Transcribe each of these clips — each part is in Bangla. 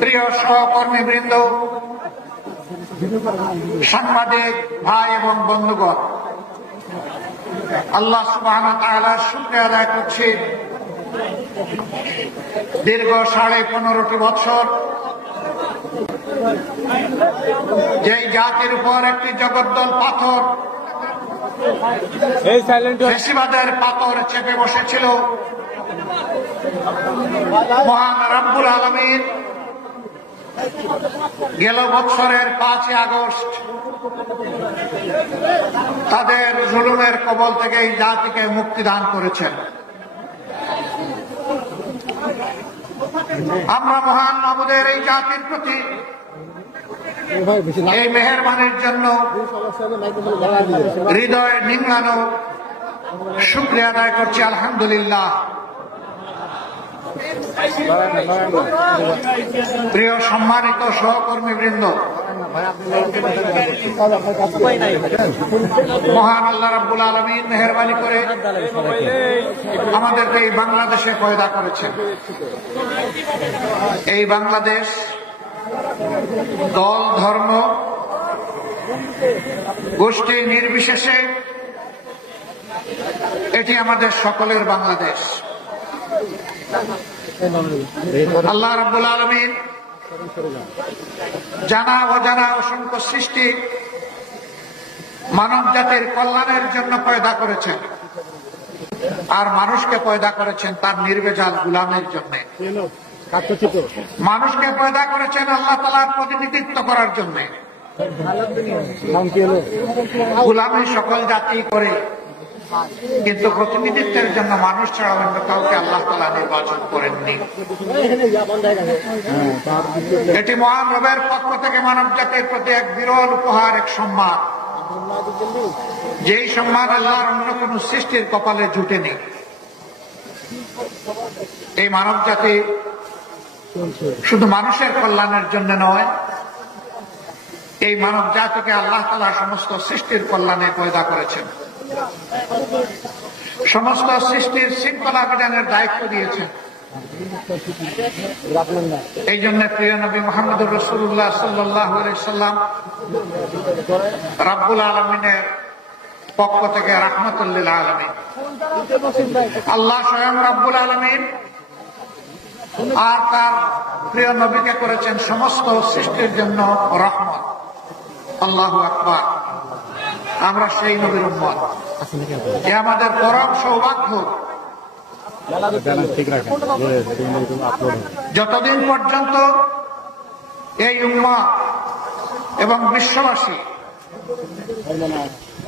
প্রিয় সহকর্মীবৃন্দ, সাংবাদিক ভাই এবং বন্ধুগণ, আল্লাহ সুবহানাহু ওয়া তাআলার শুকরিয়া আদায় করছি। দীর্ঘ 15.5 বছর যেই জাতির উপর একটি জগদ্দল পাথর, ফ্যাসিবাদের পাথর চেপে বসেছিল, মহান রব্বুল আলামিন গেল বছরের 5 আগস্ট তাদের জুলুমের কবল থেকে এই জাতিকে মুক্তি দান করেছেন। আমরা মহান মাবুদের এই জাতির প্রতি এই মেহেরবানির জন্য হৃদয় নিংড়ানো শুকরিয়া আদায় করছি। আলহামদুলিল্লাহ। প্রিয় সম্মানিত সহকর্মীবৃন্দ, মহান আল্লাহ রাব্বুল আলামিন মেহেরবানি করে আমাদেরকে এই বাংলাদেশে পয়দা করেছেন। এই বাংলাদেশ দল, ধর্ম, গোষ্ঠী নির্বিশেষে এটি আমাদের সকলের বাংলাদেশ। আল্লাহ রাব্বুল আলামিন জানা অজানা অসংখ্য সৃষ্টি মানব জাতির কল্যাণের জন্য পয়দা করেছেন, আর মানুষকে পয়দা করেছেন তার নির্ভেজাল গুলামের জন্য। মানুষকে পয়দা করেছেন আল্লাহ তাআলার প্রতিনিধিত্ব করার জন্য। গুলামি সকল জাতি করে, কিন্তু প্রতিনিধিত্বের জন্য মানুষ ছাড়া অন্য কাউকে আল্লাহ তাআলা নির্বাচন করেননি। এটি মহান রবের পক্ষ থেকে মানব জাতির প্রতি এক বিরল উপহার, এক সম্মান, যেই সম্মান আল্লাহর অন্য কোন সৃষ্টির কপালে জুটেনি। এই মানব জাতি শুধু মানুষের কল্যাণের জন্য নয়, এই মানব জাতিকে আল্লাহ তাআলা সমস্ত সৃষ্টির কল্যাণে পয়দা করেছেন, সমস্ত সৃষ্টির শৃঙ্খলা বিধানের দায়িত্ব দিয়েছেন। এই জন্য প্রিয় নবী মুহাম্মদুর রাসূলুল্লাহ সাল্লাল্লাহু আলাইহি সাল্লাম রাব্বুল আলামিনের পক্ষ থেকে রাহমাতুল লিল আলামিন। আল্লাহ স্বয়ং রাব্বুল আলামিন আর তার প্রিয় নবীকে করেছেন সমস্ত সৃষ্টির জন্য রহমত। আল্লাহু আকবার। আমরা সেই নবীর উম্মত। এ আমাদের পরম সৌভাগ্য। যতদিন পর্যন্ত এই উম্মত এবং বিশ্ববাসী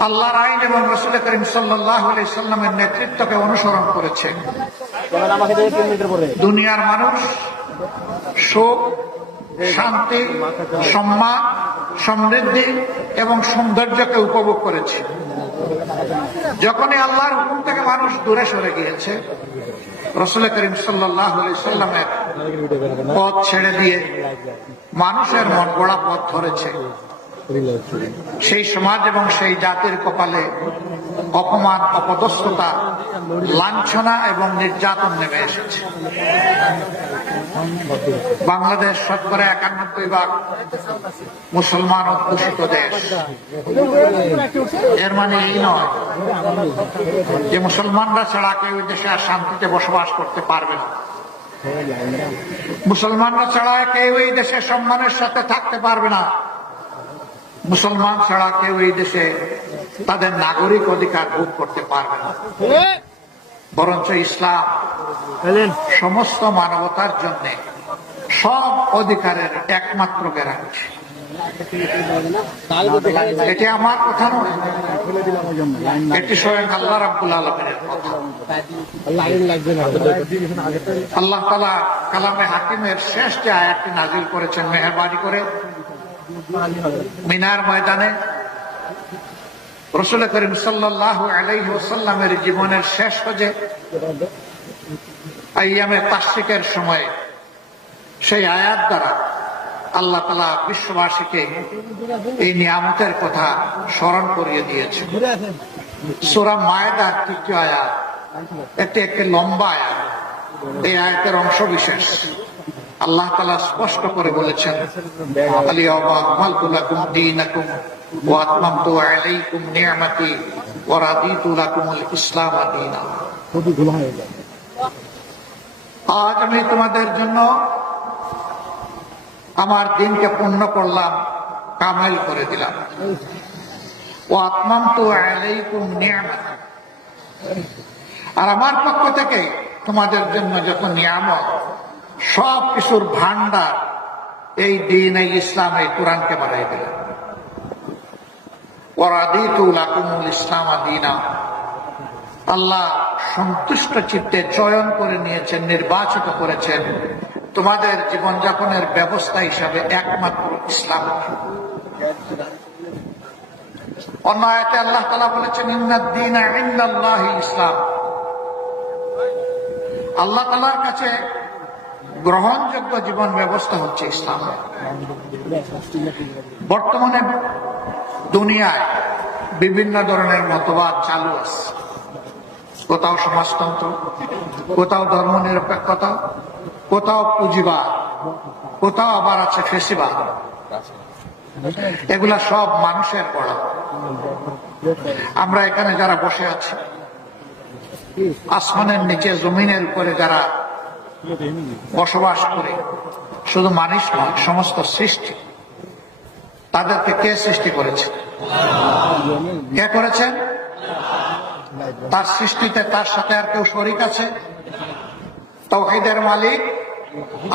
আল্লাহর আইন এবং রাসূল করিম সাল্লাল্লাহু আলাইহি সাল্লামের নেতৃত্বকে অনুসরণ করেছে, দুনিয়ার মানুষ সুখ, শান্তি, সম্মান, সমৃদ্ধি এবং সৌন্দর্যকে উপভোগ করেছে। যখনই আল্লাহর হুকুম থেকে মানুষ দূরে সরে গিয়েছে, রাসূল করিম সাল্লাল্লাহু আলাইহি সাল্লামের পথ ছেড়ে দিয়ে মানুষের মন গড়া পথ ধরেছে, সেই সমাজ এবং সেই জাতির কপালে অপমান, অপদস্থতা, লাঞ্ছনা এবং নির্যাতন নেমে এসেছে। বাংলাদেশ শতকরা 91% মুসলমান অধ্যুষিত দেশ। এর মানে এই নয় যে মুসলমানরা ছাড়া কেউ দেশে আর শান্তিতে বসবাস করতে পারবে না। মুসলমানরা ছাড়া কেউ এই দেশে সম্মানের সাথে থাকতে পারবে না। মুসলমান ছাড়া কেউ এই দেশে তাদের নাগরিক অধিকার ভোগ করতে পারবে না। বরঞ্চ ইসলাম সমস্ত মানবতার জন্য সব অধিকারের একমাত্র গ্যারান্টি। এটি আমার কথা নয়, এটি স্বয়ং আল্লাহ রাব্বুল আলামিনের কথা। আল্লাহ তাআলা কালামে হাকিমের শেষ যে আয়াতটি নাযিল করেছেন মেহেরবানি করে, মিনার ময়দানে রাসূল করিম সাল্লাল্লাহু আলাইহি ওয়াসাল্লামের জীবনের শেষ হজে আইয়ামে তাশরিকের সময় সেই আয়াত দ্বারা আল্লাহ তাআলা বিশ্ববাসীকে এই নিয়ামতের কথা স্মরণ করিয়ে দিয়েছেন। সূরা মায়েদার 3য় আয়াত, একটি লম্বা আয়াত। এই আয়াতের অংশ বিশেষ আল্লাহ তাআলা স্পষ্ট করে বলেছেন, আল-ইয়াওমা আকমালতু লাকুম দীনাকুম ওয়া আতমামতু আলাইকুম নি'মাতি ওয়া রাদিতু লাকুমুল ইসলাম দীনা। আজ আমি তোমাদের জন্য আমার দিনকে পূর্ণ করলাম, কামাল করে দিলাম। ওয়া আতমামতু আলাইকুম নি'মাতি, আর আমার পক্ষ থেকে তোমাদের জন্য যত নিয়ামত, সব কিছুর ভান্ডার এই দিন, এই ইসলাম, এই কোরআনকে বাড়াই দিলেন। ওয়া রাদিতু লাকুমুল ইসলাম দীনা, আল্লাহ সন্তুষ্ট চিত্তে চয়ন করে নিয়েছেন, নির্বাচিত করেছেন তোমাদের জীবনযাপনের ব্যবস্থা হিসাবে একমাত্র ইসলাম। অন্য আয়াতে আল্লাহ তাআলা বলেছেন, ইন্নাদ দীনা ইনদাল্লাহিল ইসলাম, আল্লাহ তাআলার কাছে গ্রহণযোগ্য জীবন ব্যবস্থা হচ্ছে ইসলাম। বর্তমানে দুনিয়ায় বিভিন্ন ধরনের মতবাদ চালু আছে, কোথাও সমাজতন্ত্র, কোথাও ধর্ম নিরপেক্ষতা, কোথাও পুঁজিবাদ, কোথাও আবার আছে ফেসিবাদ। এগুলা সব মানুষের পড়া। আমরা এখানে যারা বসে আছি, আসমানের নিচে জমিনের উপরে যারা বসবাস করে, শুধু মানুষ নয়, সমস্ত সৃষ্টি, তাদেরকে কে সৃষ্টি করেছে? কে করেছেন? তার সৃষ্টিতে তার সাথে আর কেউ শরীক আছে? তাওহীদের মালিক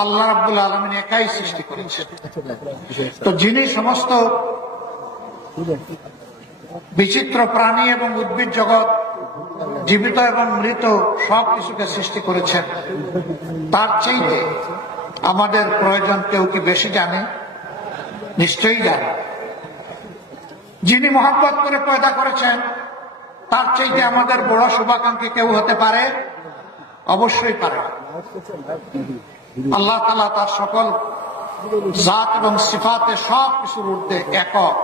আল্লাহ রাব্বুল আলামিন একাই সৃষ্টি করেছেন। তো যিনি সমস্ত বিচিত্র প্রাণী এবং উদ্ভিদ জগৎ, জীবিত এবং মৃত সব কিছুকে সৃষ্টি করেছেন, তার চাইতে আমাদের প্রয়োজন কেউ কি বেশি জানে? নিশ্চয়ই জানে। যিনি মহব্বত করে পয়দা করেছেন, তার চাইতে আমাদের বড় শুভাকাঙ্ক্ষী কেউ হতে পারে? অবশ্যই পারে। আল্লাহ তাআলা তার সকল জাত এবং সিফাতে সব কিছুর ঊর্ধ্বে একক,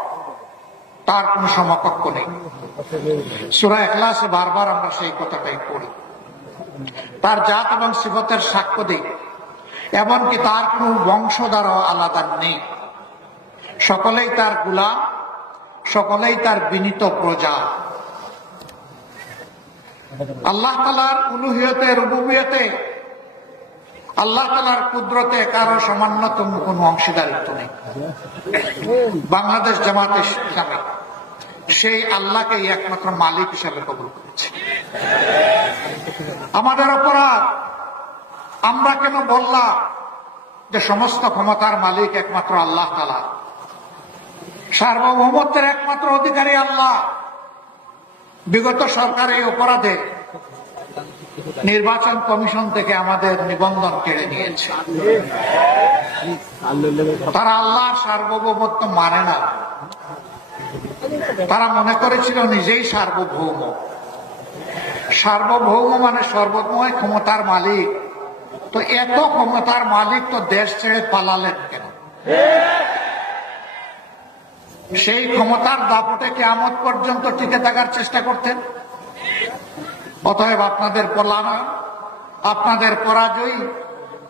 তার কোন সমকক্ষ নেই। সূরা ইখলাসে বারবার আমরা সেই কথাটাই পড়ি। তার জাত এবং সিফাতের সাক্ষ্য দিই, এমনকি তার কোন বংশধারও আলাদা নেই। সকলেই তার গোলাম, সকলেই তার বিনীত প্রজা। আল্লাহ তাআলার উলুহিয়তে, রুবুবিয়তে, আল্লাহ তাআলার কুদরতে কারো সামান্যতম কোন অংশীদারিত্ব নেই। বাংলাদেশ জামাতে ইসলামী সেই আল্লাহকে একমাত্র মালিক হিসাবে কবুল করেছে। আমাদের অপরাধ, আমরা কেন বললাম যে সমস্ত ক্ষমতার মালিক একমাত্র আল্লাহ তাআলা, সার্বভৌমত্বের একমাত্র অধিকারী আল্লাহ? বিগত সরকার এই অপরাধে নির্বাচন কমিশন থেকে আমাদের নিবন্ধন কেড়ে নিয়েছে। তারা আল্লাহর সার্বভৌমত্ব মানে না। তারা মনে করেছিল নিজেই সার্বভৌম। সার্বভৌম মানে সর্বময় ক্ষমতার মালিক। তো এত ক্ষমতার মালিক তো দেশ ছেড়ে পালালেন কেন? সেই ক্ষমতার দাপটে কিয়ামত পর্যন্ত টিকে থাকার চেষ্টা করতেন। অতএব আপনাদের পলায়ন, আপনাদের পরাজয়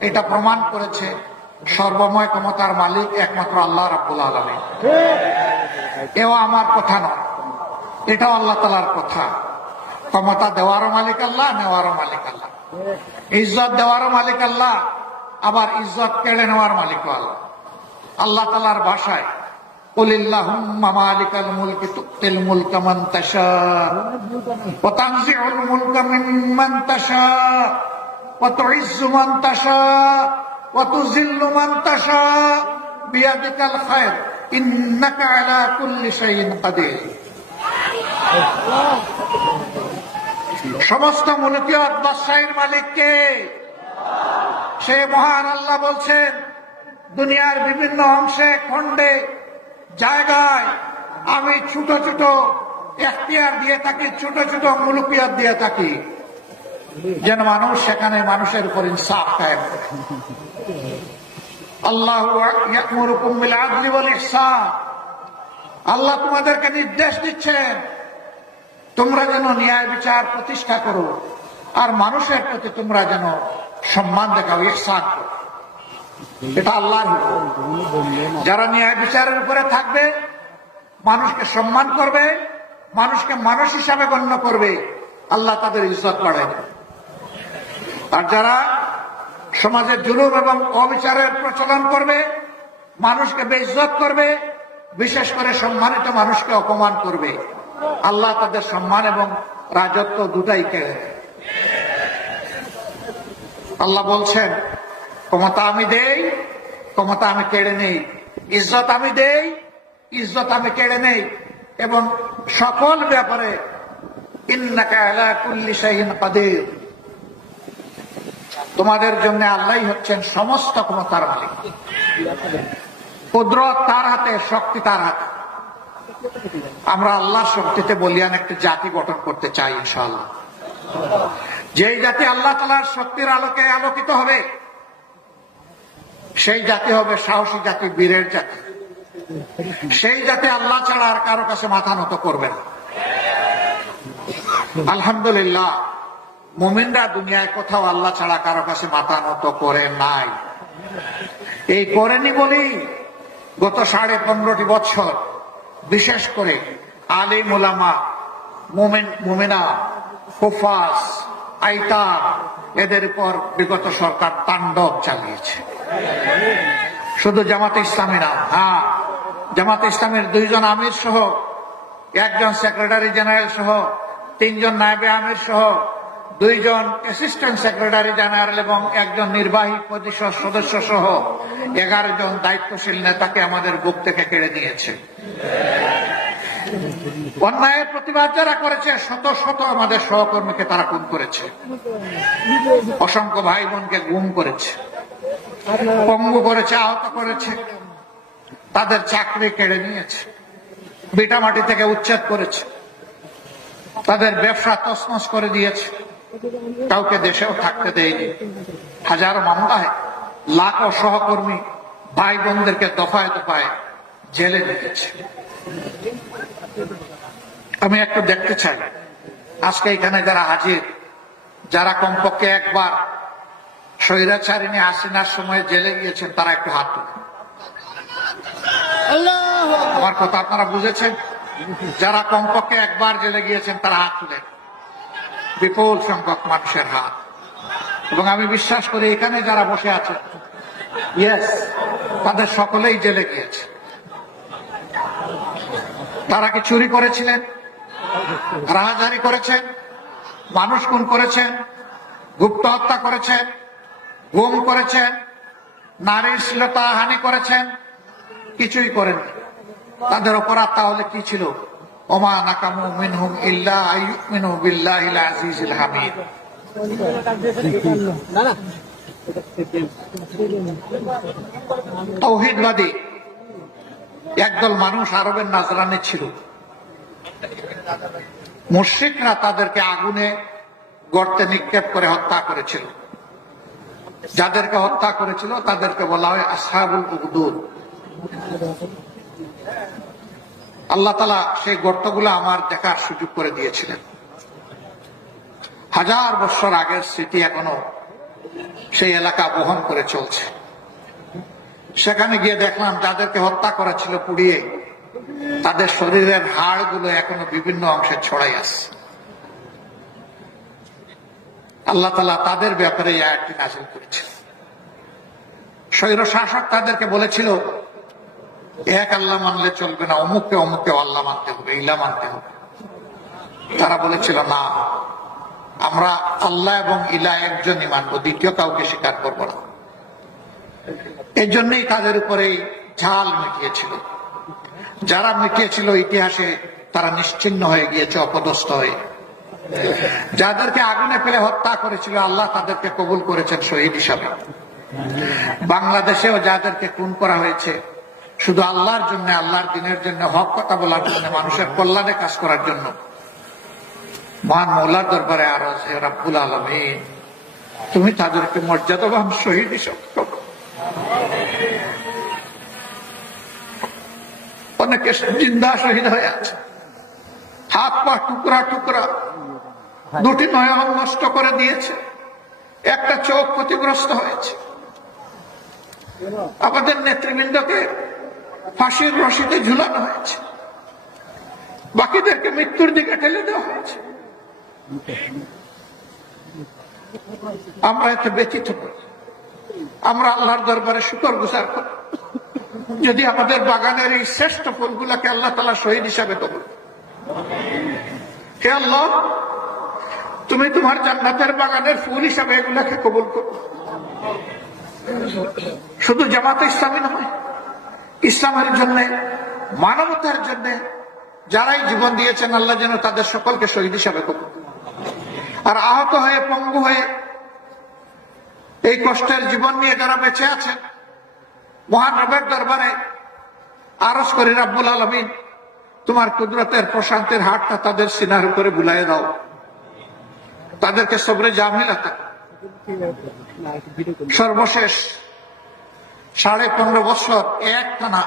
এটা প্রমাণ করেছে সর্বময় ক্ষমতার মালিক একমাত্র আল্লাহ রাব্বুল আলামিন। এও আমার কথা নয়, এটাও আল্লাহ তাআলার কথা। ক্ষমতা দেওয়ারও মালিক আল্লাহ, নেওয়ারও মালিক আল্লাহ। ইজ্জত দেওয়ারও মালিক আল্লাহ, আবার ইজ্জত কেড়ে নেওয়ার মালিকও আল্লাহ। আল্লাহ তাআলার ভাষায়, قل اللهم مالك الملك تؤتي الملك من تشاء وتنزع الملك ممن تشاء وتعز من تشاء وتذل من تشاء بيدك الخير إنك على كل شيء قدير। সমস্ত মুলকিয়ত বাদশাহীর মালিক কে? সে মহান আল্লাহ বলছেন, দুনিয়ার বিভিন্ন অংশে, খণ্ডে, জায়গায় আমি ছোট ছোট এখতিয়ার দিয়ে থাকি, ছোট ছোট মুলকিয়ত দিয়ে থাকি, যেন মানুষ সেখানে মানুষের উপর ইনসাফ কায়েম করে। আল্লাহু ইয়া'মুরুকুম বিল আদলি ওয়াল ইহসান, আল্লাহ তোমাদেরকে নির্দেশ দিচ্ছেন তোমরা যেন ন্যায় বিচার প্রতিষ্ঠা করো, আর মানুষের প্রতি তোমরা যেন সম্মান দেখাও, ইহসান করো। এটা আল্লাহর হুকুম। যারা ন্যায় বিচারের উপরে থাকবে, মানুষকে সম্মান করবে, মানুষকে মানুষ হিসাবে গণ্য করবে, আল্লাহ তাদের ইজ্জত বাড়াবে। আর যারা সমাজে জুলুম এবং অবিচারের প্রচলন করবে, মানুষকে বেইজ্জত করবে, বিশেষ করে সম্মানিত মানুষকে অপমান করবে, আল্লাহ তাদের সম্মান এবং রাজত্ব দুটাই কেড়ে নেয়। আল্লাহ বলছেন, ক্ষমতা আমি দেই, ক্ষমতা আমি কেড়ে নেই, ইজ্জত আমি দেই, ইজ্জত আমি কেড়ে নেই, এবং সকল ব্যাপারে ইন্নাকা আলা কুল্লি শাইইন কাদির, তোমাদের জন্য আল্লাহই হচ্ছেন সমস্ত ক্ষমতার মালিক। কুদরত তার হাতে, শক্তি তার হাতে। আমরা আল্লাহর শক্তিতে বলিয়ান একটি জাতি গঠন করতে চাই ইনশাআল্লাহ। যেই জাতি আল্লাহ তাআলার শক্তির আলোকে আলোকিত হবে, সেই জাতি হবে সাহসী জাতি, বীরের জাতি। সেই জাতি আল্লাহ ছাড়া আর কারো কাছে মাথা নত করবে না। আলহামদুলিল্লাহ, মুমিনরা দুনিয়ায় কোথাও আল্লাহ ছাড়া কারো কাছে মাথা নত করে নাই। এই করেনি বলেই গত 15.5 বছর বিশেষ করে আলিম উলামা, মুমিনা, হুফাজ, আইতা, এদের উপর বিগত সরকার তাণ্ডব চালিয়েছে। শুধু জামাতে ইসলামী না, জামাতে ইসলামের 2 জন আমির সহ, 1 জন সেক্রেটারি জেনারেল সহ, 3 জন নায়েবে আমির সহ, 2 জন অ্যাসিস্ট্যান্ট সেক্রেটারি জেনারেল এবং 1 জন নির্বাহী পরিষদ সদস্য সহ 11 জন দায়িত্বশীল নেতাকে আমাদের বুক থেকে কেড়ে নিয়েছে। অন্যায়ের প্রতিবাদ যারা করেছে, শত শত আমাদের সহকর্মীকে তারা খুন করেছে, অসংখ্য ভাই বোনকে গুম করেছে, পঙ্গু করেছে, আহত করেছে, তাদের চাকরি কেড়ে নিয়েছে, ভিটামাটি থেকে উচ্ছেদ করেছে, তাদের ব্যবসা তছনছ করে দিয়েছে, কাউকে দেশেও থাকতে দেয়নি। হাজার মামলায় লাখো সহকর্মী ভাই বোনদেরকে দফায় দফায় জেলে দিয়েছে। আমি একটু দেখতে চাই আজকে এখানে যারা হাজির, যারা কমপক্ষে একবার স্বৈরাচারিণী হাসিনার সময় জেলে গিয়েছেন, তারা একটু হাত তুলেন। আমার কথা আপনারা বুঝেছেন? যারা কমপক্ষে একবার জেলে গিয়েছেন তারা হাত তুলেন। বিপুল সংখ্যক মানুষের হাত। এবং আমি বিশ্বাস করি এখানে যারা বসে আছেন, ইয়েস, তাদের সকলেই জেলে গিয়েছে। তারা কি চুরি করেছিলেন, রাহাজারি করেছেন, মানুষ খুন করেছেন, গুপ্ত হত্যা করেছেন, গুম করেছেন, নারীর শ্লীলতাহানি করেছেন? কিছুই করেননি। তাদের অপরাধ তাহলে কি ছিল? ওমা নাকামু মিনহুম ইল্লা আইয়ুমিনু বিল্লাহিল আজিজিল হামিদ। তাওহীদবাদী একদল মানুষ আরবের নাজরানি ছিল। মুশরিকরা তাদেরকে আগুনে গর্তে নিক্ষেপ করে হত্যা করেছিল। যাদেরকে হত্যা করেছিল তাদেরকে বলা হয় আসহাবুল উখদুদ। আল্লাহ তাআলা সেই গর্তগুলো আমার দেখার সুযোগ করে দিয়েছিলেন। 1000 বছর আগের স্মৃতি এখনো সেই এলাকা বহন করে চলছে। সেখানে গিয়ে দেখলাম যাদেরকে হত্যা করা ছিল পুড়িয়ে, তাদের শরীরের হাড়গুলো এখনো বিভিন্ন অংশে ছড়াই আছে। আল্লাহ তাআলা তাদের ব্যাপারে এই আয়াতটি নাযিল করেছেন। স্বৈর শাসক তাদেরকে বলেছিল, এক আল্লাহ মানলে চলবে না, অমুককে অমুককে আল্লাহ মানতে হবে, ইলা মানতে হবে। তারা বলেছিল, না, আমরা আল্লাহ এবং ইলা একজনই মানবো, দ্বিতীয় কাউকে স্বীকার করব না। এই জন্যই তাদের উপরে ঝাল মিটিয়েছিল। যারা মিটিয়েছিল ইতিহাসে তারা নিশ্চিহ্ন হয়ে গিয়েছে, অপদস্থ হয়ে। যাদেরকে আগুনে ফেলে হত্যা করেছিল আল্লাহ তাদেরকে কবুল করেছেন শহীদ হিসাবে। বাংলাদেশেও যাদেরকে খুন করা হয়েছে শুধু আল্লাহর জন্য, আল্লাহর দিনের জন্য, হক কথা বলার জন্য, মানুষের কল্যাণে কাজ করার জন্য, মহান মওলার দরবারে আরজ, হে রব্বুল আলামিন, তুমি তাদেরকে মর্যাদাবান শহীদ হিসাবে। অনেকে জিন্দা শহীদ হয়ে আছে, হাত পা টুকরা টুকরা, 2টি নয়ন নষ্ট করে দিয়েছে, একটা চোখ ক্ষতিগ্রস্ত হয়েছে। আমাদের নেতৃবৃন্দকে ফাঁসির রশিতে ঝুলানো হয়েছে, বাকিদেরকে মৃত্যুর দিকে ঠেলে দেওয়া হয়েছে। আমরা এতে ব্যথিত করি। আমরা আল্লাহর দরবারে শুকর গুজার করি যদি আমাদের বাগানের এই শ্রেষ্ঠ ফুলগুলাকে আল্লাহ তাআলা শহীদ হিসাবে কবুল। হে আল্লাহ, তুমি তোমার জান্নাতের বাগানের ফুল হিসাবে এগুলাকে কবুল করো। শুধু জামাতে ইসলামী নয়, ইসলামের জন্য, মানবতার জন্য যারাই জীবন দিয়েছেন আল্লাহ যেন তাদের সকলকে শহীদ হিসাবে কবুল। আর আহত হয়ে, পঙ্গু হয়ে, এই কষ্টের জীবন নিয়ে যারা বেঁচে আছেন, মহান রবের দরবারে আরজ করি, রাব্বুল আলামিন তোমার কুদরতের প্রশান্তির হাতটা তাদের সিনার উপরে বুলাইয়ে দাও, তাদেরকে সবরে জামিলা দাও। সর্বশেষ 15.5 বছর একটানা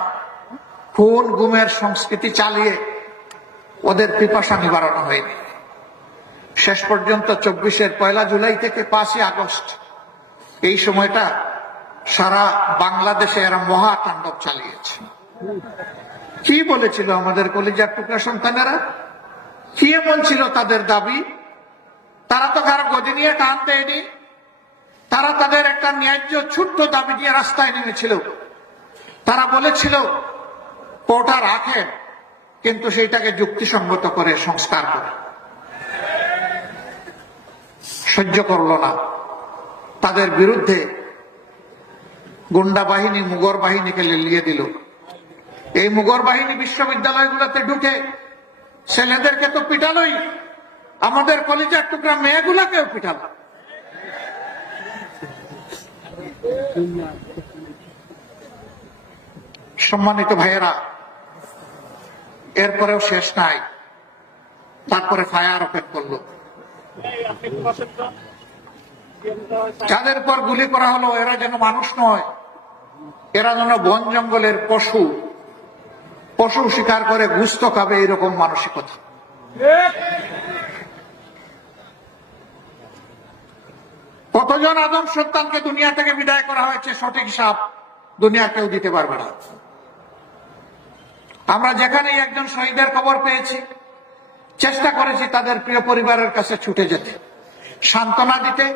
খুন গুমের সংস্কৃতি চালিয়ে ওদের পিপাসা নিবারণ হয়নি। শেষ পর্যন্ত 24-এর 1 জুলাই থেকে 5 আগস্ট এই সময়টা সারা বাংলাদেশে এরা মহাতাণ্ডব চালিয়েছে। কি বলেছিল আমাদের কলিজার টুকরা সন্তানেরা? কি এমন ছিল তাদের দাবি? তারা তো কারো গদি নিয়ে টান দেয়নি, তারা তাদের একটা ন্যায্য ছোট্ট দাবি নিয়ে রাস্তায় নেমেছিল। তারা বলেছিল কোটা রাখেন, কিন্তু সেইটাকে যুক্তিসঙ্গত করে সংস্কার করে। সহ্য করল না, তাদের বিরুদ্ধে গুন্ডা বাহিনী, মুগর বাহিনীকে লেলিয়ে দিল। এই মুগর বাহিনী বিশ্ববিদ্যালয়গুলোতে ঢুকে ছেলেদেরকে তো পিটালই, আমাদের কলিজার টুকরা মেয়েগুলাকেও পিটাল। সম্মানিত ভাইয়েরা, এরপরেও শেষ নাই, তারপরে ফায়ার ওপেন করলো। যাদের পর গুলি করা হলো এরা যেন মানুষ নয়, এরা যেন বন জঙ্গলের পশু, পশু শিকার করে গুস্ত খাবে, এরকম মানসিকতা। কতজন আদম সন্তানকে দুনিয়া থেকে বিদায় করা হয়েছে, সঠিক হিসাব দুনিয়া কেউ দিতে পারবে না। আমরা যেখানেই একজন শহীদের খবর পেয়েছি, চেষ্টা করেছি তাদের প্রিয় পরিবারের কাছে ছুটে যেতে, সান্ত্বনা দিতে,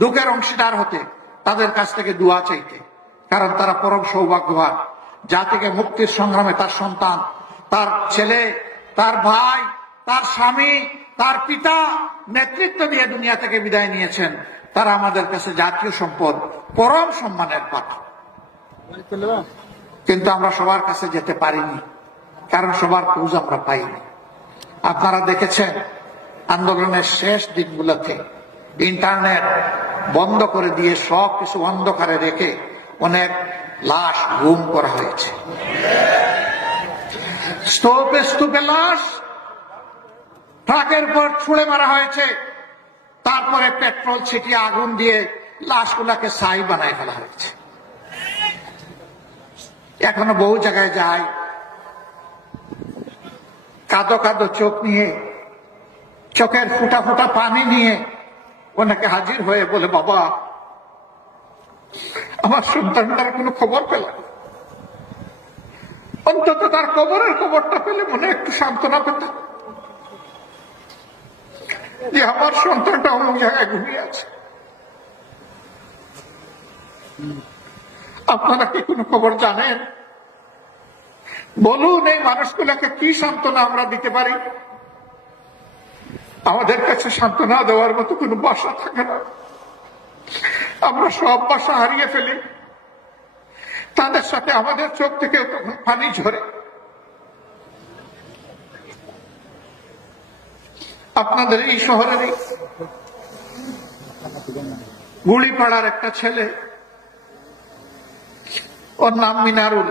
দুঃখের অংশীদার হতে, তাদের কাছ থেকে দোয়া চাইতে। কারণ তারা পরম সৌভাগ্যবান, জাতিকে মুক্তির সংগ্রামে তার সন্তান, তার ছেলে, তার ভাই, তার স্বামী, তার পিতা নেতৃত্ব দিয়ে দুনিয়া থেকে বিদায় নিয়েছেন। তারা আমাদের কাছে জাতীয় সম্পদ, পরম সম্মানের পাত্র। কিন্তু আমরা সবার কাছে যেতে পারিনি, কারণ সবার খোঁজ আমরা পাইনি। আপনারা দেখেছেন আন্দোলনের শেষ দিনগুলোতে ইন্টারনেট বন্ধ করে দিয়ে সবকিছু অন্ধকারে রেখে অনেক লাশ গুম করা হয়েছে। স্তূপে স্তূপে লাশ ট্রাকের পর ছুঁড়ে মারা হয়েছে, তারপরে পেট্রোল ছিটিয়ে আগুন দিয়ে লাশগুলাকে ছাই বানায় ফেলা হয়েছে। এখনো বহু জায়গায় যায়, কাঁদো কাঁদো চোখ নিয়ে, চোখের ফুটা ফুটা পানি নিয়ে ওনাকে হাজির হয়ে বলে, বাবা আমার সন্তানটার কোনো খবর পেলাম, অন্তত তার কবরের খবরটা পেলে মনে একটু সান্ত্বনা পেতাম যে আমার সন্তানটা অন্য জায়গায় ঘুমিয়ে আছে। আপনারা কি কোনো খবর জানেন? বলুন, এই মানুষগুলোকে কি সান্ত্বনা আমরা দিতে পারি? আমাদের কাছে সান্ত্বনা দেওয়ার মতো কোনো ভাষা থাকে না। আমরা সব ভাষা হারিয়ে ফেলি, তাদের সাথে আমাদের চোখ থেকে তখন পানি ঝরে। আপনাদের এই শহরেরই গুড়িপাড়ার একটা ছেলে, ওর নাম মিনারুল,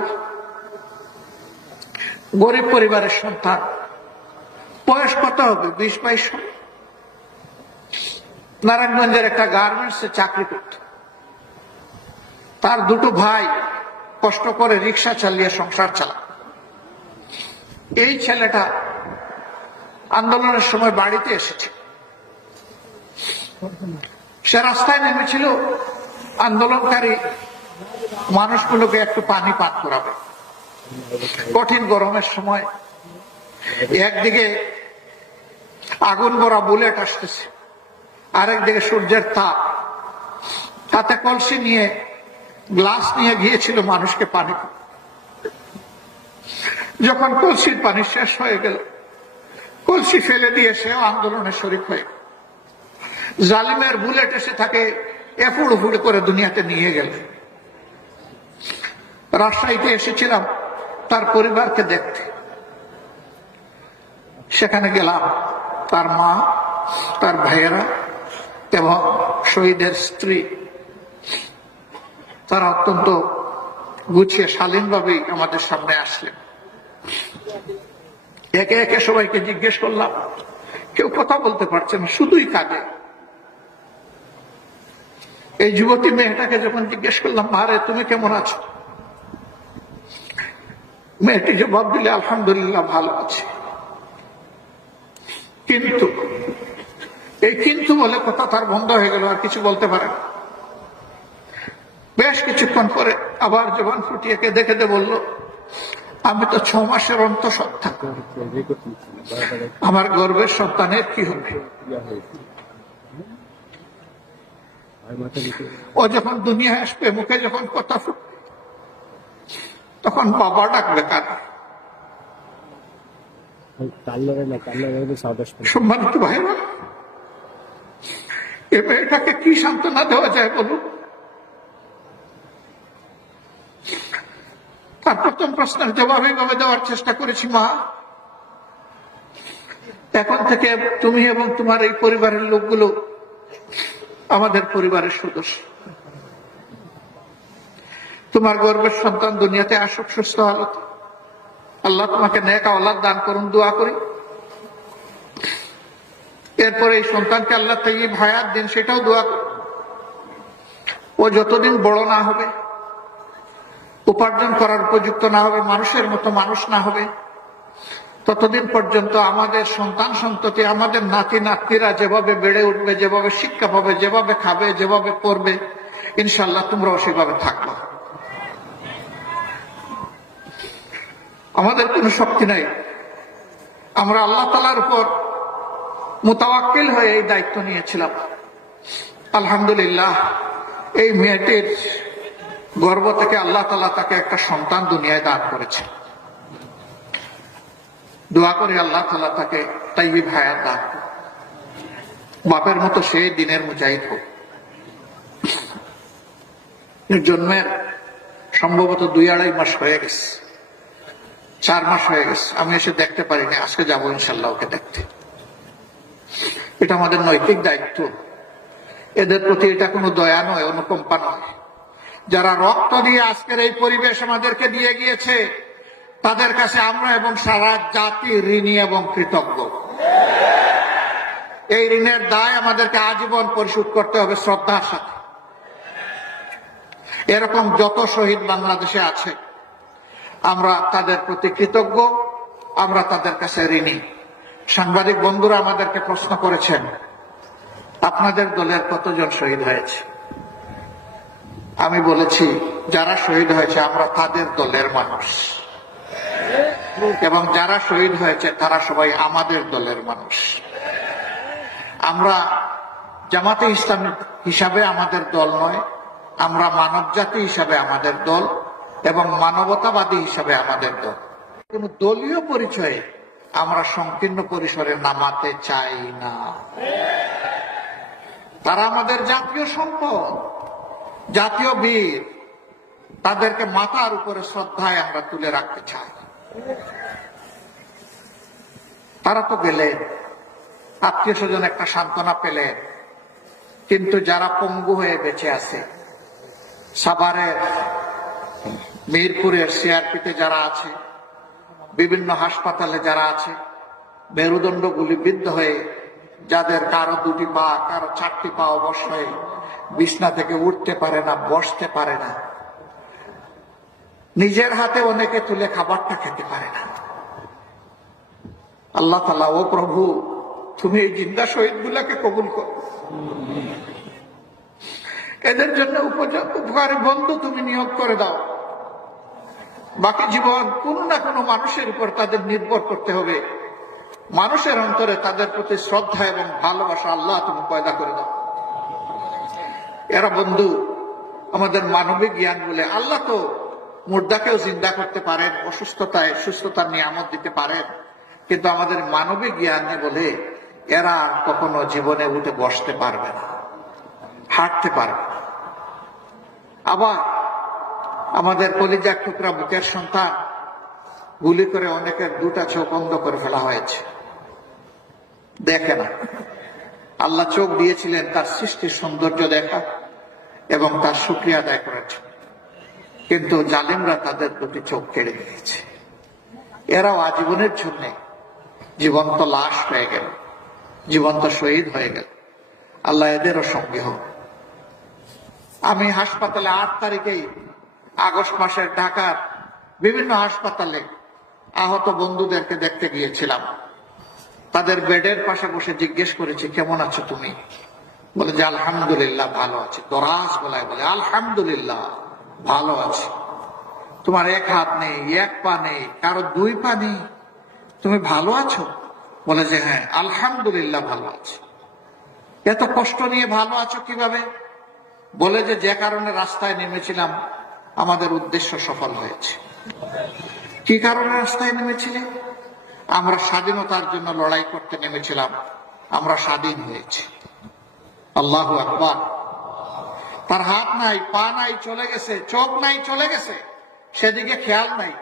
গরিব পরিবারের সন্তান, বয়স কত হবে, 20-22। নারায়ণগঞ্জের একটা গার্মেন্টসে চাকরি করত। তার দুটো ভাই কষ্ট করে রিক্সা চালিয়ে সংসার চালায়। এই ছেলেটা আন্দোলনের সময় বাড়িতে এসেছে, সে রাস্তায় নেমেছিল আন্দোলনকারী মানুষগুলোকে একটু পানি পান করাবে। কঠিন গরমের সময় একদিকে আগুন ভরা বুলেট আসতেছে, আরেকদিকে সূর্যের তাপ, হাতে কলসি নিয়ে গ্লাস নিয়ে গিয়েছিল মানুষকে পানি। যখন কলসির পানি শেষ হয়ে গেল, কলসি ফেলে দিয়ে সেও আন্দোলনে শরীক হয়ে জালিমের বুলেট এসে তাকে এফুড় উফুড় করে দুনিয়াতে নিয়ে গেল। রাজশাহীতে এসেছিলাম তার পরিবারকে দেখতে, সেখানে গেলাম। তার মা, তার ভাইয়েরা এবং শহীদের স্ত্রী, তারা অত্যন্ত গুছিয়ে শালীনভাবেই আমাদের সামনে আসলেন। একে একে সবাইকে জিজ্ঞেস করলাম, কেউ কথা বলতে পারছে না, শুধুই কাঁদে। এই যুবতী মেয়েটাকে যখন জিজ্ঞেস করলাম, মারে তুমি কেমন আছো, মেয়েটি জবাব দিলে, আলহামদুলিল্লাহ ভালো আছে। কিন্তু এই কিন্তু বলে কথা তার বন্ধ হয়ে গেল, আর কিছু বলতে পারে না। বেশ কিছুক্ষণ পরে আবার জবান ফুটিয়ে কেঁদে কেঁদে বলল, আমি তো 6 মাসের অন্তঃসত্ত্বা, আমার গর্ভের সন্তানের কি হবে। ও যখন দুনিয়া আসবে, মুখে যখন কথা ফুটবে, তখন বাবা ডাকবে কার? সম্মানিত ভাইরা, এ মেয়েটাকে কি সান্ত্বনা দেওয়া যায় বলুন? তার প্রথম প্রশ্নের জবাব এইভাবে দেওয়ার চেষ্টা করেছি, মা এখন থেকে তুমি এবং তোমার এই পরিবারের লোকগুলো আমাদের পরিবারের সদস্য। তোমার গর্ভের সন্তান দুনিয়াতে আসুক সুস্থ হালতে, আল্লাহ তোমাকে নেক আওলাদ দান করুন, দোয়া করি। এরপরে এই সন্তানকে আল্লাহ তাইয়্যিব হায়াত দিন, সেটাও দোয়া করি। ও যতদিন বড় না হবে, উপার্জন করার উপযুক্ত না হবে, মানুষের মতো মানুষ না হবে, ততদিন পর্যন্ত আমাদের সন্তান সন্ততি, আমাদের নাতি নাতনিরা যেভাবে বেড়ে উঠবে, যেভাবে শিক্ষা পাবে, যেভাবে খাবে, যেভাবে পড়বে, ইনশাল্লাহ তোমরাও সেভাবে থাকবে। আমাদের কোনো শক্তি নাই, আমরা আল্লাহ তাআলার উপর মুতাওয়াক্কিল হয়ে এই দায়িত্ব নিয়েছিলাম। আলহামদুলিল্লাহ, এই মেয়েটির গর্ভ থেকে আল্লাহ তাআলা তাকে একটা সন্তান দুনিয়ায় দান করেছে। দোয়া করি আল্লাহ তাআলা তাকে তাইয়্যিব হায়াত দান করুন, বাপের মতো সেই দিনের মুজাহিদ হোক। জন্মের সম্ভবত 2-2.5 মাস হয়ে গেছে, 4 মাস হয়ে গেছে। আমি এসে দেখতে পারিনি, আজকে যাবো ইনশাল্লাহ ওকে দেখতে। এটা আমাদের নৈতিক দায়িত্ব। এদের প্রতি এটা কোনো দয়া নয়, অনুকম্পা নয়। যারা রক্ত দিয়ে আজকের এই পরিবেশ আমাদেরকে দিয়ে গিয়েছে, তাদের কাছে আমরা এবং সারা জাতি ঋণী এবং কৃতজ্ঞ। এই ঋণের দায় আমাদেরকে আজীবন পরিশোধ করতে হবে শ্রদ্ধার সাথে। এরকম যত শহীদ বাংলাদেশে আছে, আমরা তাদের প্রতি কৃতজ্ঞ, আমরা তাদের কাছে ঋণী। সাংবাদিক বন্ধুরা আমাদেরকে প্রশ্ন করেছেন, আপনাদের দলের কতজন শহীদ হয়েছে? আমি বলেছি, যারা শহীদ হয়েছে আমরা তাদের দলের মানুষ, এবং যারা শহীদ হয়েছে তারা সবাই আমাদের দলের মানুষ। আমরা জামাতে ইসলামী হিসাবে আমাদের দল নয়, আমরা মানব জাতি হিসাবে আমাদের দল, এবং মানবতাবাদী হিসাবে আমাদের দল। কোন দলীয় পরিচয়ে আমরা সংকীর্ণ পরিসরে নামাতে চাই না। তারা আমাদের জাতীয় সম্পদ, জাতীয় বীর, তাদেরকে মাথার উপরে শ্রদ্ধায় আমরা তুলে রাখতে চাই। তারা তো গেলেন, আত্মীয় স্বজন একটা সান্ত্বনা পেলেন, কিন্তু যারা পঙ্গু হয়ে বেঁচে আছে, সাভারের, মিরপুরের সিআরপিতে যারা আছে, বিভিন্ন হাসপাতালে যারা আছে, মেরুদণ্ড গুলিবিদ্ধ হয়ে, যাদের কারো 2টি পা, কারো 4টি পা অবশ হয়ে বিছনা থেকে উঠতে পারে না, বসতে পারে না, নিজের হাতে অনেকে তুলে খাবারটা খেতে পারে না। আল্লাহ তাআলা, ও প্রভু, তুমি এই জিন্দা শহীদ গুলাকে কবুল করো। এদের জন্য উপকারী বন্ধু তুমি নিয়োগ করে দাও। বাকি জীবন কোন না কোনো মানুষের উপর তাদের নির্ভর করতে হবে। মানুষের অন্তরে তাদের প্রতি শ্রদ্ধা এবং ভালোবাসা আল্লাহ তুমি পয়দা করে দাও। এরা বন্ধু আমাদের মানবিক জ্ঞান বলে। আল্লাহ তো মুর্দাকেও জিন্দা করতে পারেন, অসুস্থতায় সুস্থতার নিয়ামত দিতে পারেন, কিন্তু আমাদের মানবিক জ্ঞানে বলে এরা কখনো জীবনে উঠে বসতে পারবে না, হাঁটতে পারবে না। আবার আমাদের কলিজার টুকরা বুকের সন্তান গুলি করে অনেকের দুটা চোখ অন্ধ করে ফেলা হয়েছে, দেখে না। আল্লাহ চোখ দিয়েছিলেন তার সৃষ্টির সৌন্দর্য দেখা এবং তার শুকরিয়া আদায় করার জন্য, কিন্তু জালিমরা তাদের দুটি চোখ কেড়ে নিয়েছে। এরাও আজীবনের জন্য জীবন্ত লাশ হয়ে গেল, জীবন্ত শহীদ হয়ে গেল। আল্লাহ এদেরও সঙ্গে হোক। আমি হাসপাতালে 8 তারিখেই আগস্ট মাসের ঢাকার বিভিন্ন হাসপাতালে আহত বন্ধুদেরকে দেখতে গিয়েছিলাম। তাদের বেডের পাশে বসে জিজ্ঞেস করেছি, কেমন আছো তুমি? বলে যে আলহামদুলিল্লাহ ভালো আছি। দরাজ গলায় বলে আলহামদুলিল্লাহ ভালো আছি। তোমার এক হাত নেই, এক পা নেই, কারো 2 পা নেই, তুমি ভালো আছো? বলে যে হ্যাঁ আলহামদুলিল্লাহ ভালো আছি। এত কষ্ট নিয়ে ভালো আছো কিভাবে? বলে যে কারণে রাস্তায় নেমেছিলাম আমাদের উদ্দেশ্য সফল হয়েছে। কি কারণে রাস্তায় নেমেছিলেন? আমরা স্বাধীনতার জন্য লড়াই করতে নেমেছিলাম, আমরা স্বাধীন হয়েছি। আল্লাহু আকবার। তার হাত নাই, পা নাই, চলে গেছে, চোখ নাই, চলে গেছে, সেদিকে খেয়াল নাই,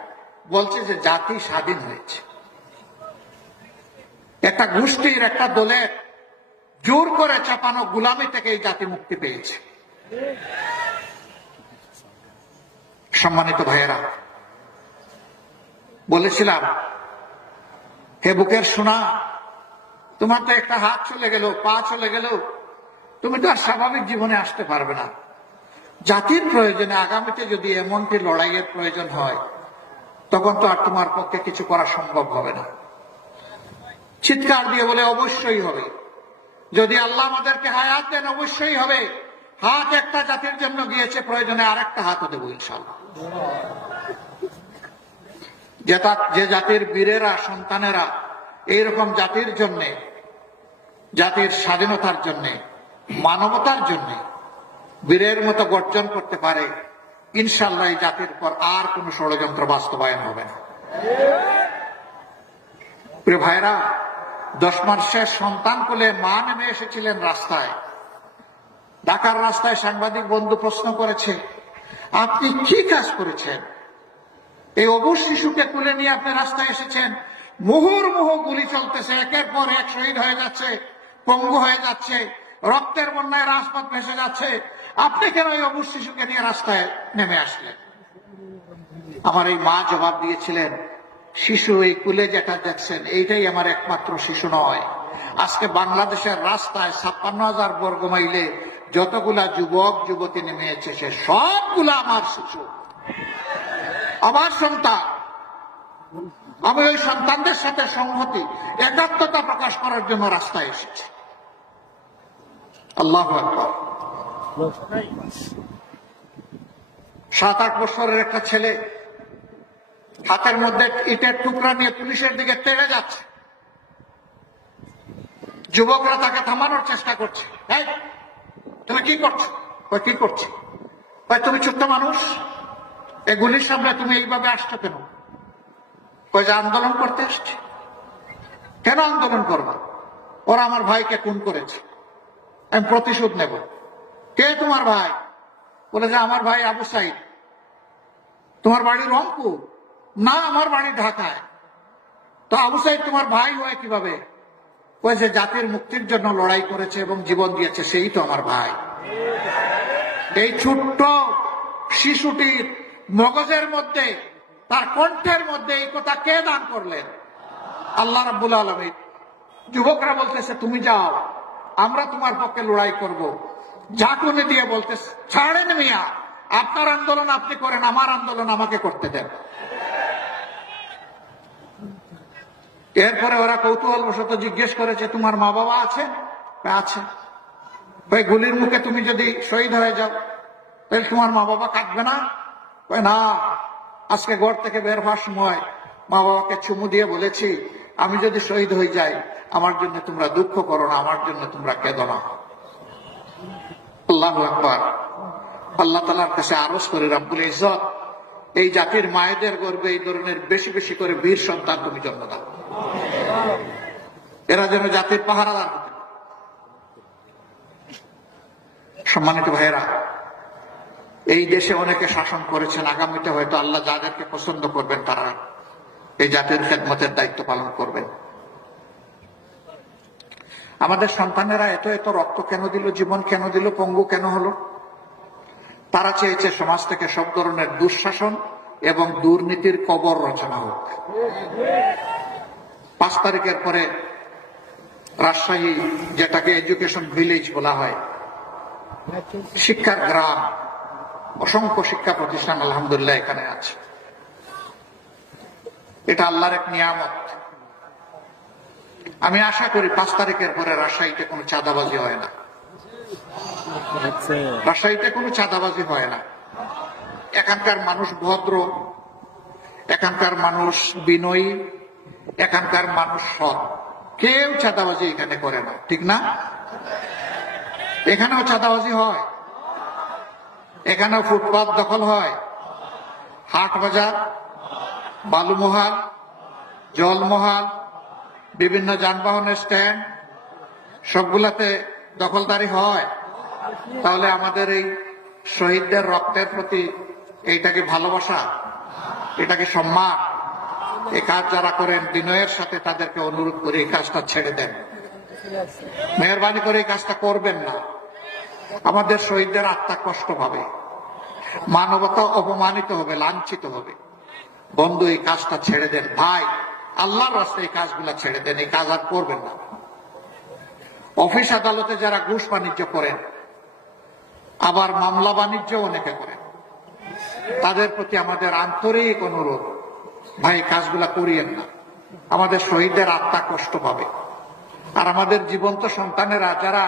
বলছে যে জাতি স্বাধীন হয়েছে। একটা গোষ্ঠীর, একটা দলের জোর করে চাপানো গোলামি থেকে এই জাতি মুক্তি পেয়েছে। সম্মানিত ভাইয়েরা, বলেছিলাম হে বুকের সোনা, তোমার তো একটা হাত চলে গেল, পা চলে গেল, তুমি তো আর স্বাভাবিক জীবনে আসতে পারবে না। জাতির প্রয়োজনে আগামীতে যদি এমনটি লড়াইয়ের প্রয়োজন হয়, তখন তো আর তোমার পক্ষে কিছু করা সম্ভব হবে না। চিৎকার দিয়ে বলে অবশ্যই হবে। যদি আল্লাহ আমাদেরকে হায়াত দেন অবশ্যই হবে। হাত একটা জাতির জন্য গিয়েছে, প্রয়োজনে আরেকটা হাতও দেবো ইনশাআল্লাহ। যে জাতির বীরেরা, সন্তানেরা এইরকম জাতির জন্য, জাতির স্বাধীনতার জন্য, মানবতার জন্য বীরের মতো গর্জন করতে পারে, ইনশাআল্লাহ এই জাতির পর আর কোন ষড়যন্ত্র বাস্তবায়ন হবে না। প্রিয় ভাইরা, 10 মাসের সন্তান কোলে মা নেমে এসেছিলেন রাস্তায়। ঢাকার রাস্তায় সাংবাদিক বন্ধু প্রশ্ন করেছে, আপনি কি কাজ করেছেন? এই অবুঝ শিশুকে তুলে নিয়ে আপনি রাস্তায় এসেছেন, মুহুর্মুহু গুলি চলতেছে, একের পর এক শহীদ হয়ে যাচ্ছে, পঙ্গু হয়ে যাচ্ছে, রক্তের বন্যায় রাজপথ ভেসে যাচ্ছে, আপনি কেন এই অবুঝ শিশুকে নিয়ে রাস্তায় নেমে আসলেন? আমার এই মা জবাব দিয়েছিলেন, শিশু এই কুলে যেটা দেখছেন এইটাই আমার একমাত্র শিশু নয়। আজকে বাংলাদেশের রাস্তায় 56,000 বর্গ মাইলে যতগুলা যুবক যুবতী নেমে এসেছে সবগুলা আমার শিশু, আমার সন্তান। আমি ওই সন্তানদের সাথে সংহতি, একাত্মতা প্রকাশ করার জন্য রাস্তায় এসেছি। আল্লাহু আকবার। 7-8 বছরের একটা ছেলে হাতের মধ্যে ইটের টুকরা নিয়ে পুলিশের দিকে তেড়ে যাচ্ছে। যুবকরা তাকে থামানোর চেষ্টা করছে। এই তুমি কি করছো? কি করছো? তুমি ছোট্ট মানুষ, এই গুলির সামনে তুমি এইভাবে আসছো কেন? যে আন্দোলন করতে আসছে। কেন আন্দোলন করবা? ওরা আমার ভাইকে খুন করেছে, আমি প্রতিশোধ নেব। কে তোমার ভাই? বলে যে আমার ভাই আবু সাইদ। তোমার বাড়ি রংপুর? না, আমার বাড়ি ঢাকায়। তো আবু সাইদ তোমার ভাই হয় কিভাবে? ওই যে জাতির মুক্তির জন্য লড়াই করেছে এবং জীবন দিয়েছে, সেই তো আমার ভাই। এই ছোট্ট শিশুটির মগজের মধ্যে, তার কণ্ঠের মধ্যে এই কথা কে দান করলেন? আল্লাহ রাব্বুল আলামিন। যুবকরা বলতেছে তুমি যাও, আমরা তোমার পক্ষে লড়াই করব। ঝাঁকুনি দিয়ে বলতে, ছাড়েন মিয়া, আপনার আন্দোলন আপনি করেন, আমার আন্দোলন আমাকে করতে দেন। এরপরে ওরা কৌতূহল বশত জিজ্ঞেস করেছে, তোমার মা বাবা আছে? আছে। ওই গুলির মুখে তুমি যদি শহীদ হয়ে যাও তাহলে তোমার মা বাবা কাঁদবে না? না, আজকে ঘর থেকে বের হওয়ার সময় মা বাবাকে চুমু দিয়ে বলেছি, আমি যদি শহীদ হয়ে যাই আমার জন্য তোমরা দুঃখ করো না, আমার জন্য তোমরা কেঁদো না। আল্লাহু আকবার। আল্লাহ তাআলার কাছে আরজ করে রব্বুল ইজ্জত এই জাতির মায়েদের গর্ভে এই ধরনের বেশি বেশি করে বীর সন্তান তুমি জন্ম দাও, এরা যেন জাতির পাহারাদার হতে। সম্মানিত ভাইয়েরা, এই দেশে অনেকে শাসন করেছেন, আগামীতে হয়তো আল্লাহ যাদেরকে পছন্দ করবেন তারা এই জাতির খেদমতের দায়িত্ব পালন করবেন। আমাদের সন্তানেরা এত এত রক্ত কেন দিল, জীবন কেন দিল, পঙ্গু কেন হলো? তারা চেয়েছে সমাজ থেকে সব ধরনের দুঃশাসন এবং দুর্নীতির কবর রচনা হোক। 5 তারিখের পরে রাজশাহী, যেটাকে এডুকেশন ভিলেজ বলা হয়, শিক্ষার গ্রাম, অসংখ্য শিক্ষা প্রতিষ্ঠান আলহামদুলিল্লাহ এখানে আছে। এটা আল্লাহর এক নিয়ামত। আমি আশা করি 5 তারিখের পরে রাজশাহীতে কোনো চাঁদাবাজি হয় না, রাজশাহীতে কোনো চাঁদাবাজি হয় না। এখানকার মানুষ ভদ্র, এখানকার মানুষ বিনয়ী, এখানকার মানুষ সৎ, কেউ চাঁদাবাজি এখানে করে না, ঠিক না? এখানেও চাঁদাবাজি হয়, এখানেও ফুটপাত দখল হয়, হাট বাজার, বালুমহাল, জলমহাল, বিভিন্ন যানবাহনের স্ট্যান্ড, সবগুলাতে দখলদারি হয়। তাহলে আমাদের এই শহীদদের রক্তের প্রতি এইটা কি ভালোবাসা? এটা কি সম্মান? এই কাজ যারা করেন বিনয়ের সাথে তাদেরকে অনুরোধ করে এই কাজটা ছেড়ে দেন, মেহরবানি করে এই কাজটা করবেন না। আমাদের শহীদদের আত্মা কষ্ট পাবে, মানবতা অপমানিত হবে, লাঞ্ছিত হবে। বন্ধু, এই কাজটা ছেড়ে দেন ভাই, আল্লাহর রাস্তায় এই কাজগুলা ছেড়ে দেন, এই কাজ আর করবেন না। অফিস আদালতে যারা ঘুষ বাণিজ্য করেন, আবার মামলা বাণিজ্য অনেকে করেন, তাদের প্রতি আমাদের আন্তরিক অনুরোধ, ভাই কাজগুলা করিয়েন না। আমাদের শহীদদের আত্মা কষ্ট পাবে। আর আমাদের জীবন্ত সন্তানেরা যারা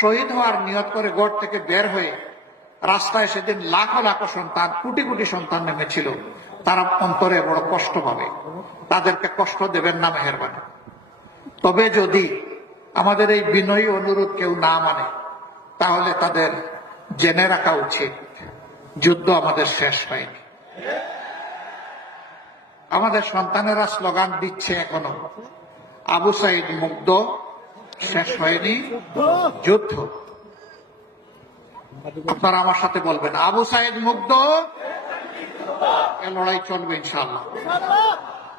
শহীদ হওয়ার নিয়ত করে গড় থেকে বের হয়ে রাস্তায় সেদিন লাখো লাখো সন্তান, কোটি কোটি সন্তান নেমেছিল, তারা অন্তরে বড় কষ্ট পাবে। তাদেরকে কষ্ট দেবেন না মেহেরবানি। তবে যদি আমাদের এই বিনয়ী অনুরোধ কেউ না মানে, তাহলে তাদের জেনে রাখা উচিত যুদ্ধ আমাদের শেষ হয়নি। আমাদের সন্তানেরা স্লোগান দিচ্ছে এখনো, আবু সাইদ মুগ্ধ, শেষ হয়নি যুদ্ধ। আপনারা আমার সাথে বলবেন, আবু সাইদ মুগ্ধ, এ লড়াই চলবে ইনশাআল্লাহ।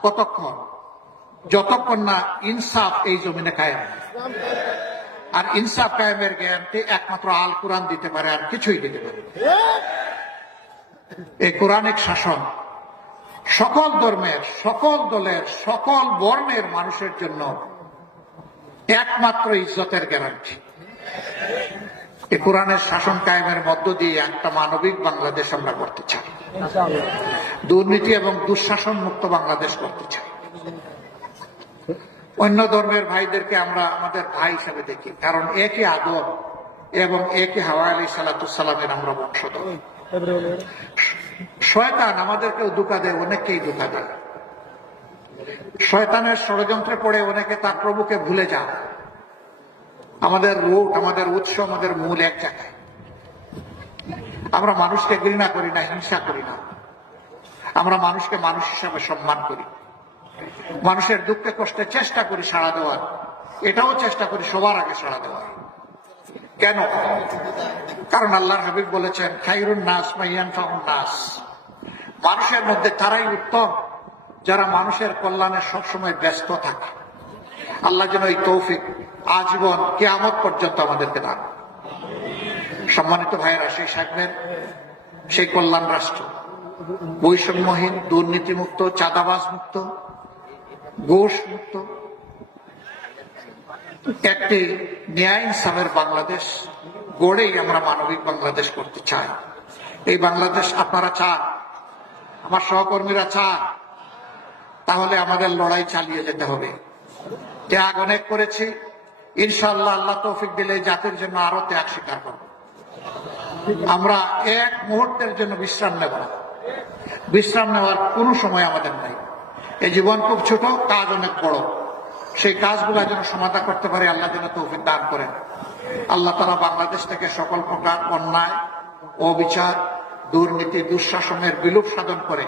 কতক্ষণ? যতক্ষণ না ইনসাফ এই জমিনে কায়েম। আর ইনসাফ কায়েমের গ্যারান্টি একমাত্র আল কোরআন দিতে পারে, আর কিছুই দিতে পারে। এই কোরআনিক শাসন সকল ধর্মের, সকল দলের, সকল বর্ণের মানুষের জন্য একমাত্র ইজ্জতের গ্যারান্টি। এই কোরআনের শাসন কায়েমের মধ্য দিয়ে একটা মানবিক বাংলাদেশ আমরা করতে চাই, দুর্নীতি এবং দুঃশাসন মুক্ত বাংলাদেশ করতে চাই। অন্য ধর্মের ভাইদেরকে আমরা আমাদের ভাই হিসেবে দেখি, কারণ একই আদর এবং একই হাওয়া আলাইহিস সালামের আমরা বংশধর। শয়তান আমাদেরকেও ধোঁকা দেয়, অনেককেই ধোঁকা দেয়। শয়তানের ষড়যন্ত্রে পড়ে অনেকে তার প্রভুকে ভুলে যান। আমাদের রুট, আমাদের উৎস, আমাদের মূল এক জায়গায়। আমরা মানুষকে ঘৃণা করি না, হিংসা করি না। আমরা মানুষকে মানুষ হিসাবে সম্মান করি, মানুষের দুঃখে কষ্টে চেষ্টা করি সাড়া দেওয়ার, এটাও চেষ্টা করি সবার আগে সাড়া দেওয়ার। কেন? কারণ আল্লাহর হাবিব বলেছেন, খায়রুন নাস মান ইয়ানফাউন নাস, মানুষের মধ্যে তারাই উত্তম যারা মানুষের কল্যাণে সবসময় ব্যস্ত থাকে। আল্লাহ যেন এই তৌফিক আজীবন কিয়ামত পর্যন্ত আমাদেরকে দান। সম্মানিত ভাইয়েরা, সেই সামনের সেই কল্যাণ রাষ্ট্র, বৈষম্যহীন, দুর্নীতিমুক্ত, চাঁদাবাজ মুক্ত, ঘুষ মুক্ত একটি ন্যায় ইনসাফের বাংলাদেশ গড়েই আমরা মানবিক বাংলাদেশ করতে চাই। এই বাংলাদেশ আপনারা চান, আমার সহকর্মীরা চান, তাহলে আমাদের লড়াই চালিয়ে যেতে হবে। ত্যাগ অনেক করেছি, ইনশাআল্লাহ আল্লাহ তৌফিক দিলে জাতির জন্য আরো ত্যাগ স্বীকার করব। আমরা এক মুহূর্তের জন্য বিশ্রাম নেব না। বিশ্রাম নেওয়ার কোন সময় আমাদের নাই। এই জীবন খুব ছোট, কাজ অনেক বড়। সেই কাজগুলো যেন সমাধা করতে পারে আল্লাহ যেন তৌফিক দান করেন। আল্লাহ তাআলা বাংলাদেশ থেকে সকল প্রকার অন্যায়, অবিচার, দুর্নীতি, দুঃশাসনের বিলোপ সাধন করে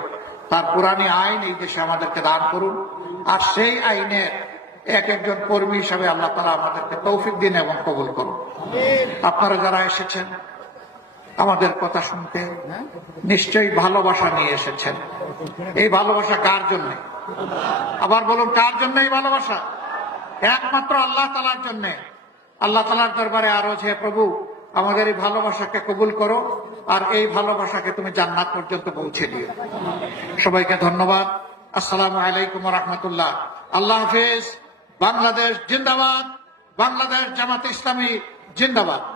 তার পুরানি আইন এই দেশে আমাদেরকে দান করুন। আর সেই আইনের এক একজন কর্মী হিসাবে আল্লাহ তাআলা আমাদেরকে তৌফিক দিন এবং কবুল করুন। আপনারা যারা এসেছেন আমাদের কথা শুনতে, নিশ্চয়ই ভালোবাসা নিয়ে এসেছেন। এই ভালোবাসা কার জন্য? আবার বলুন, কার জন্য এই ভালোবাসা? একমাত্র আল্লাহ তাআলার জন্য। আল্লাহ তাআলার দরবারে আরো যে প্রভু আমাদের এই ভালোবাসাকে কবুল করো, আর এই ভালোবাসাকে তুমি জান্নাত পর্যন্ত পৌঁছে দিও। সবাইকে ধন্যবাদ। আসসালামু আলাইকুম ওয়া রাহমাতুল্লাহ। আল্লাহ হাফেজ। বাংলাদেশ জিন্দাবাদ। বাংলাদেশ জামাত ইসলামী জিন্দাবাদ।